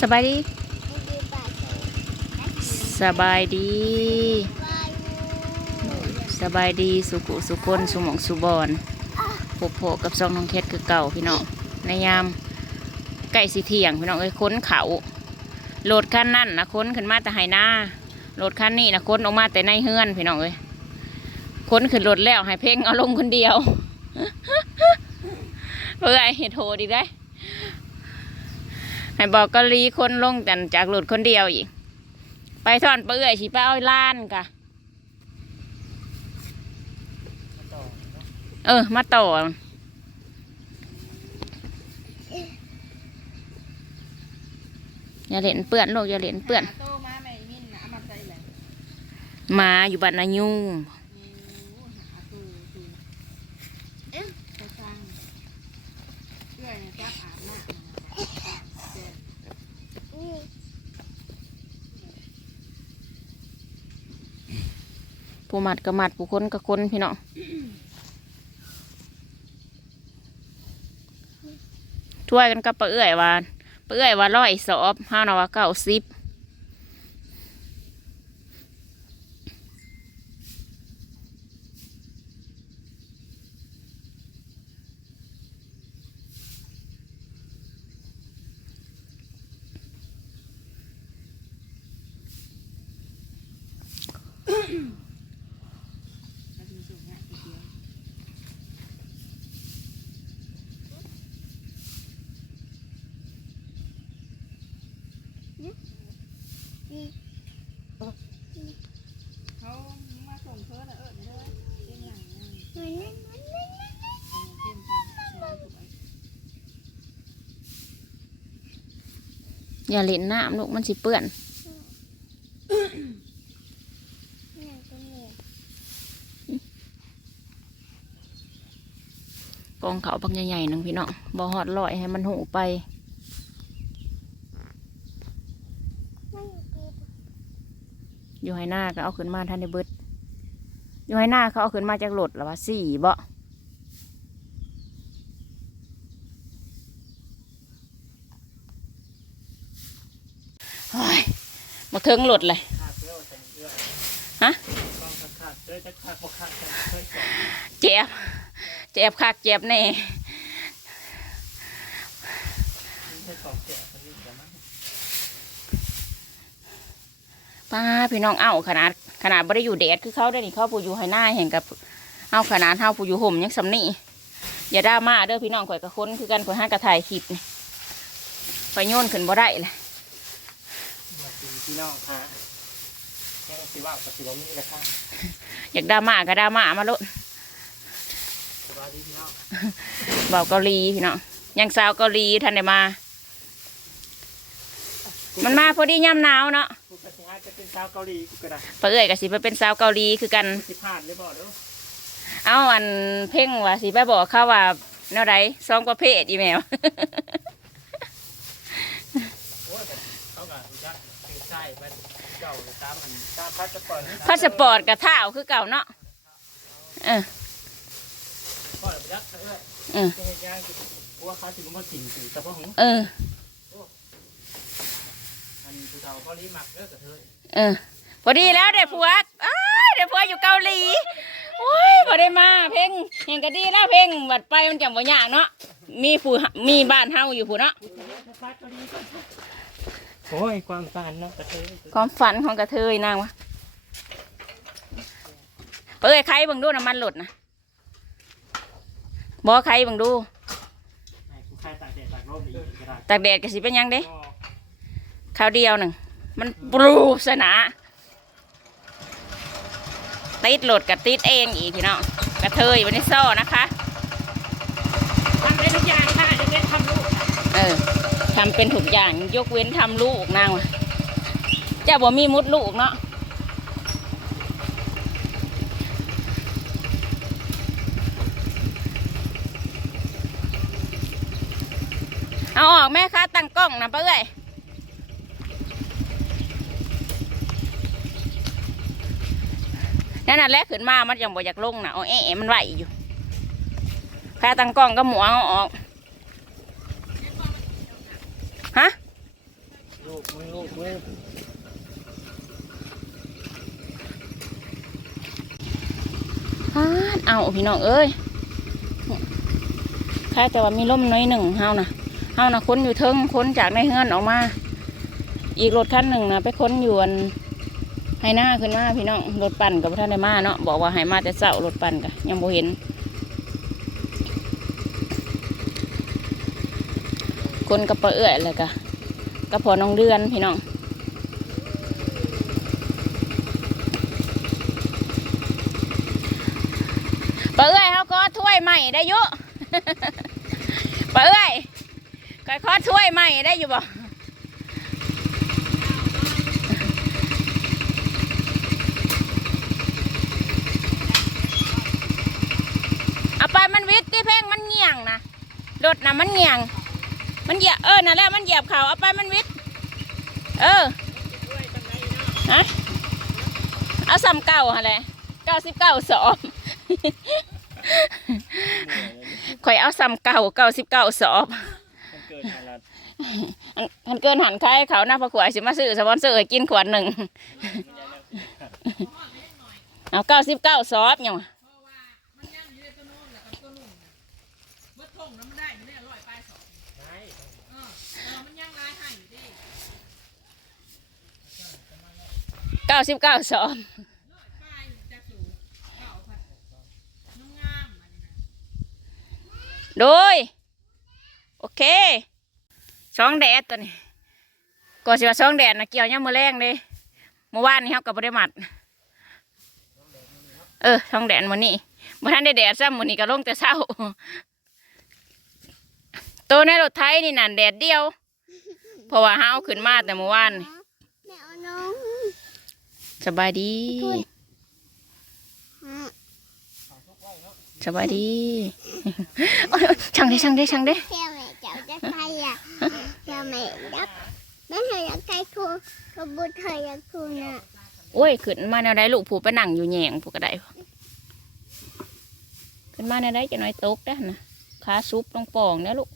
สบายดีสบายดีสบายดีสุขุสุคนสุหมองสุบอนพบโผกับซองน้องเคสคือเก่าพี่น้องในยามใกล้สิเที่ยงพี่น้องเอ้ยค้นเขาโหลดขั้นนั่นนะค้นขึ้นมาแต่ไหหน้าโหลดขั้นนี้นะค้นออกมาแต่ในเฮือนพี่น้องเอ้ยค้นขึ้นรถแล้วให้เพ่งเอาลงคนเดียวเพื่อไอ้โทรดีได้ ให้บอกกะลีคนลงแต่จากรถคนเดียวอีก ไปทอนเปื่อยสิไปเอาล้านกะเออ มาต่ออย่าเล่นเปื้อนลูกอย่าเล่นเปื้อนโตมาแม่มินนะเอามาใจแหละหมาอยู่บ้านนายุง หาตูตูเอ๊ะไปสร้างเพื่อนเนี่ยจับอาบน้ำ ผู้หมัดก็หมัดผู้คนก็คนพี่น้องช่วยกันกับปะเอื้อยว่าปะเอื้อยว่าร้อยสอบห้านาว่าเก้าสิบแล้วมีสูงเนี่ยทีเดียว เขามาส่งเพิ่นน่ะเออเด้อเรื่องหลังนั่นเพิ่นทำสอนถูกไหม อย่าเล่นน้ำลูกมันสิเปื้อนกองเขาพักใหญ่ๆหนึงพี่น้องบ่หอดลอยให้มันหูไปอยู่ให้หน้าก็เอาขึ้นมาท่านในเบิดอยู่ให้หน้าเขาเอาขึ้นมาจากรถแล้วว่าสี่บ่โอ้ย มาเทิงรถเลดเยอะจังเยฮะเยอะจะขาดบ่ขาดจังเคยสอนเจ็บเจ็บคักเจ็บแน่เคยสอนแกะคนนี้แต่มันป้าพี่น้องเอ้าขนาดขนาดไม่ได้อยู่แดดคือเขาได้นี่เขาผู้อยู่ให้หน้าเห็นกับเอ้าขนาดเท่าผู้อยู่ห่มยังสำนี่อย่าด่ามาเด้อพี่น้องข่อยกับคนคือกันข่อยห้ากระถ่ายคลิปนี่ข่อยโยนขึ้นบ่ได้เลย พี่น้องค่ะแค่สิว่ากับสิว่ามีราคาอยากด่ามาก็ด่ามามาโลดสวัสดีพี่น้องเบาเกาหลีพี่น้องยังสาวเกาหลีทันได้มา มันมาพอดีย่ำหนาวเนาะกูกระสิฮาจะเป็นสาวเกาหลีกูก็ได้เพื่อเอ่ยกับสิไปเป็นสาวเกาหลีคือกัน สิพลาดเลยบ่เด้อเอาอันเพ่งว่าสิไปบอกเขาว่าแนวใดสองประเภทอีแมว โอ้ยแต่เขาก็รู้จัก คือใช่มันเก่าตามมันตามพาสปอร์ตพาสปอร์ตกับเท้าคือเก่าเนาะเออพ่อรู้จักเอ้ยเออจะเฮ็ดย่างเพราะว่าเขาสิบ่มาถิ่นสิแต่บ่หงเอออันผู้เฒ่าเกาหลีมักเด้อกระเทยเออพอดีแล้วเด็กผัวอ้ายเด็กผัวอยู่เกาหลีโอ้ยพอได้มาเพ่งเห็นก็ดีแล้วเพ่งบัดไปมันจังบ่ยากเนาะมีผู้มีบ้านเฮาอยู่ผู้เนาะ โอ้ยความฝันเนาะกระเทยความฝันของกระเทยนางวะเอ้ยใครเบิ่งดูน้ำมันหลดนะบอใครเบิ่งดูไอ้กูคายตากแดดตากลมอีกกระดาษตากแดดก็สิเป็นหยังเด้ก็ข้าวเดียวหนึ่ง มันปลูสนะติดโหลดกับติดเองอีกพี่น้องกระเทยวันนี้ซ่อนะคะทำได้ทุกอย่างค่ะจะเป็นทำลูกเออ ทำเป็นถูกอย่างยกเว้นทำลูกนางวะเจ้าบ่มีมุดลูกเนาะเอาออกแม่ค้าตั้งกล้องนะป้าเอ้ยนั่นน่ะแรกขึ้นมา มันยังบ่อยากลงนะเอาแอะมันไหวอยู่ค่าตั้งกล้องก็หมวงเอาออก ฮะเอาพี่น้องเอ้ยแค่แต่ว่ามีร่มน้อยหนึ่งเฮานะเฮานะค้นอยู่เทิงค้นจากในเฮือนออกมา อีกรถคันหนึ่งนะไปค้นอยู่อันให้หน้าขึ้นมาพี่น้องรถปั่นกับท่านได้มาเนาะบอกว่าให้มาแต่เจ้ารถปั่นกันยังโบเห็น คนกับปลาเอื้อยเลยกะกับพอน้องเดือนพี่น้องปลาเอ้ยเขาก็ถ้วยใหม่ได้อยุปลาเอ้ยก็ขอถ้วยใหม่ได้อยู่บ่เอาไปมันวิทย์ที่เพ่งมันเงี่ยงนะรถนะมันเงี่ยง มันเหยียบเออนั่นแหละมันเหยียบเขาเอาไปมันวิทเออฮะเอาซ้ำเก่าอะไรเก้าสิบเก้าสอบข่อยเอาซ้ำเก่าเก้าสิบเก้าสอบมันเกินมันเกินหันใครเขาหน้าพระขวายสิมาซื้อสปอนเซอร์กินขวดหนึ่งเอาเก้าสิบเก้าสอบยังวะ มันย่างอยู่ในตัวโน้นแล้วก็ตัวนุ่มน่ะเมื่อทงแล้วมันได้อยู่เนี่ยร้อยปลายสองเออเออมันย่างลายให้อยู่ดิ เก้าสิบเก้าสองโดย โอเคสองแดดตัวนี้ก็สิว่าสองแดดนะเกี่ยวยังมือแรงเลยเมื่อวานนี้เขากับบริมัดเออสองแดดมือนี้บ่ทันได้แดดซ้ำมือนี้ก็ลงแต่เช้าตัวในรถไถนี่นั่นแดดเดียว เพราะว่าเฮาเอาขึ้นมาแต่เมื่อวานแม่เอาน้อง สบายดี สบายดีโอ๊ยโอ๊ยช่างได้ช่างได้ช่างได้แค่แม่เจ้าจะใครอะแค่แม่ยักแม่เธออยากใครครูกบุตรเธออยากครูน่ะโอ้ยขึ้นมาแนวใดลูกผูไปนั่งอยู่แหย่งผูกระไดขึ้นมาแนวใดจะน้อยตกได้อนะขาซุบลงปองเนี่ยลูก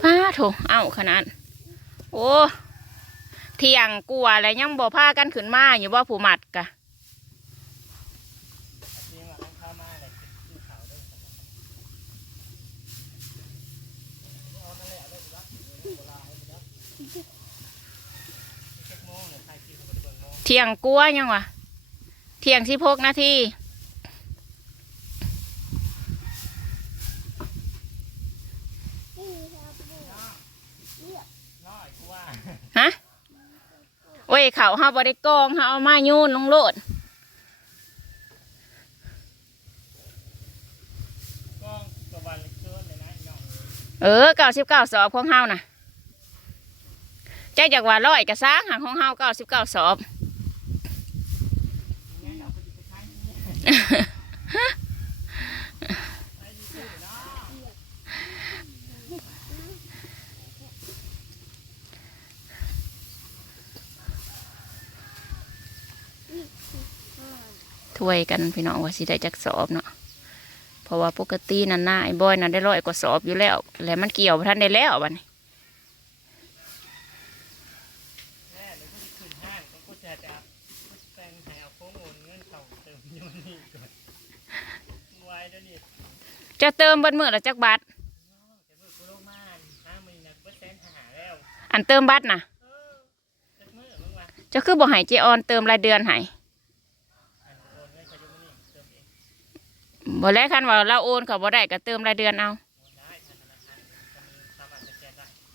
พ้าโถเอ้าขนาดโอ้ เที่ยงกลัวอะไรยังบ่ผ้ากันขึ้นมาอยู่ว่าผู้หมัดกะเที่ยงกลัวยังวะเที่ยงที่พกนาที่ น้อยกูว่า ฮะโอ้ยเขาเฮาบ่ได้กองเฮาเอามาโยนลงโลดก็กระวันเองเออเก้าสิบเก้าสอบของเฮานะใจจากว่าร้อยกระซ้างหางของเฮาเก้าสิบเก้าสอบ ถ้วยกันพี่น้องว่าสิได้จักสอบเนาะเพราะว่าปกตินั่นน่าไอ้บอยนั่นได้ร้อยกว่าสอบอยู่แล้ว แล้วมันเกี่ยวท่านได้แล้วบัดนี้จะเติมยูนี่ก่อนไว้เดี๋ยวนี้จะเติมเบัดมือจักบาทจะมือกูลงมาห้าหมื่นนะเปอร์เซ็นต์หาแล้วอันเติมบัตรนะจะคือบ่ใหายเจออนเติมรายเดือนหาย อันโอนเงินเขาจะมานี่เติมเอง บ่แล้วคันว่าเราโอนเขาบ่ได้ก็เติมรายเดือนเอา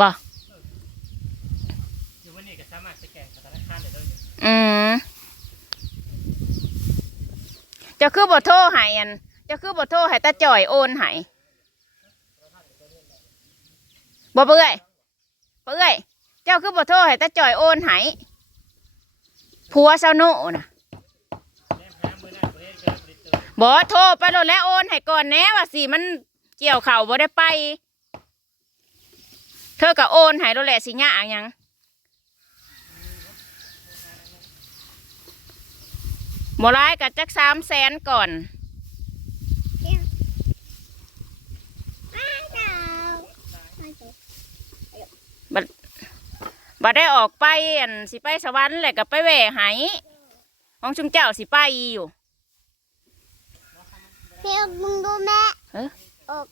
บ่อยู่วันนี้ก็สามารถสแกนกับธนาคารได้เลยเนี่ยอืมจะคือบ่โทรให้อันจะคือบ่โทรให้ตาจ่อยโอนให้บ่เปื่อยบ่อยเจ้าคือบ่โทรให้ตาจ่อยโอนให้ผัวเซาโน่น่ะ แม่ห้าหมื่นนั่นประเทศก็ บริเติมบ่โทรไปโลดแล้วโอนให้ก่อนแน่ว่าสิมันเกี่ยวเข่าบ่ได้ไป เธอก็โอนให้โลดแหละสิยะหยังบ่ร้ายกับจักสามแสนก่อนอ้าวเจ้าบ่ได้ออกไปอันสิไปสวรรค์แหละก็ไปแหว่ไหของชุมเจ้าสิไปอยู่ พี่มึงดูแม่เอ้อออก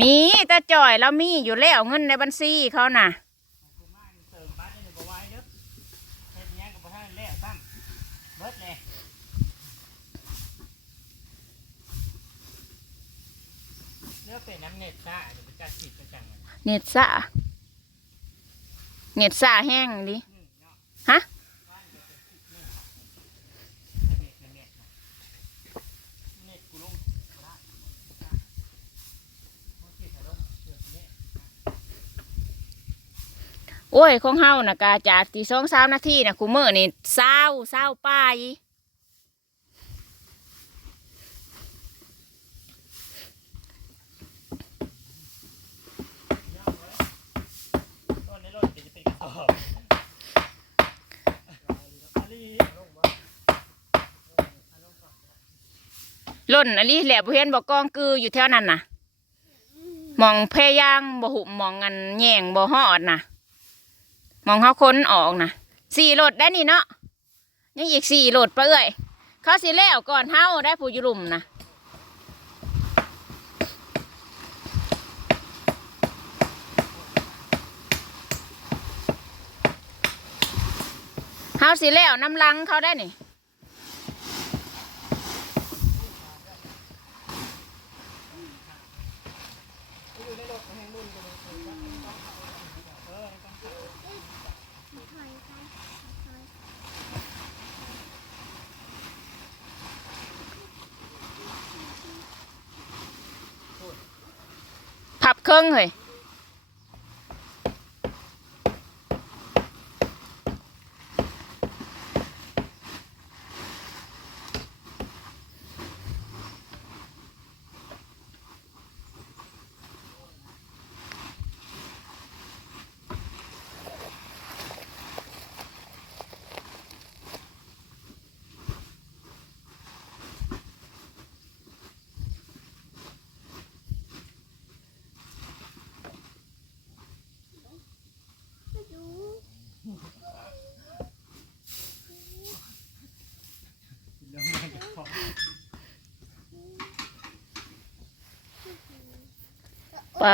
มีแต่จ่อยแล้วมีอยู่แล้วเงินในบัญชีเขาน่ะกูมาเติมบัตรนี่บ่ไหวเด้อเฮ็ดหยังก็ โอ้ยของเฮาน่ะกาจากที่สองสามนาทีนะคูเมอร์นี่เศร้าเศร้าป้ายต้นในรถจะเป็นกระสอบอาลีลงบ่ล่นอันนี้แหละบ่เห็นบ่กองกืออยู่แถวนั้นน่ะมองเพยางบ่หุบมองอันแย่งบ่ฮอดน่ะ มองเขาค้นออกนะสี่โหลดได้นี่เนาะยังอีกสี่โหลดไปเอ้ยเขาสิแล้วก่อนเท้าได้ผู้ยุรุมนะเขาสิแล้วน้ำลังเขาได้นี่ พับ เครื่องเฮ้ย ไป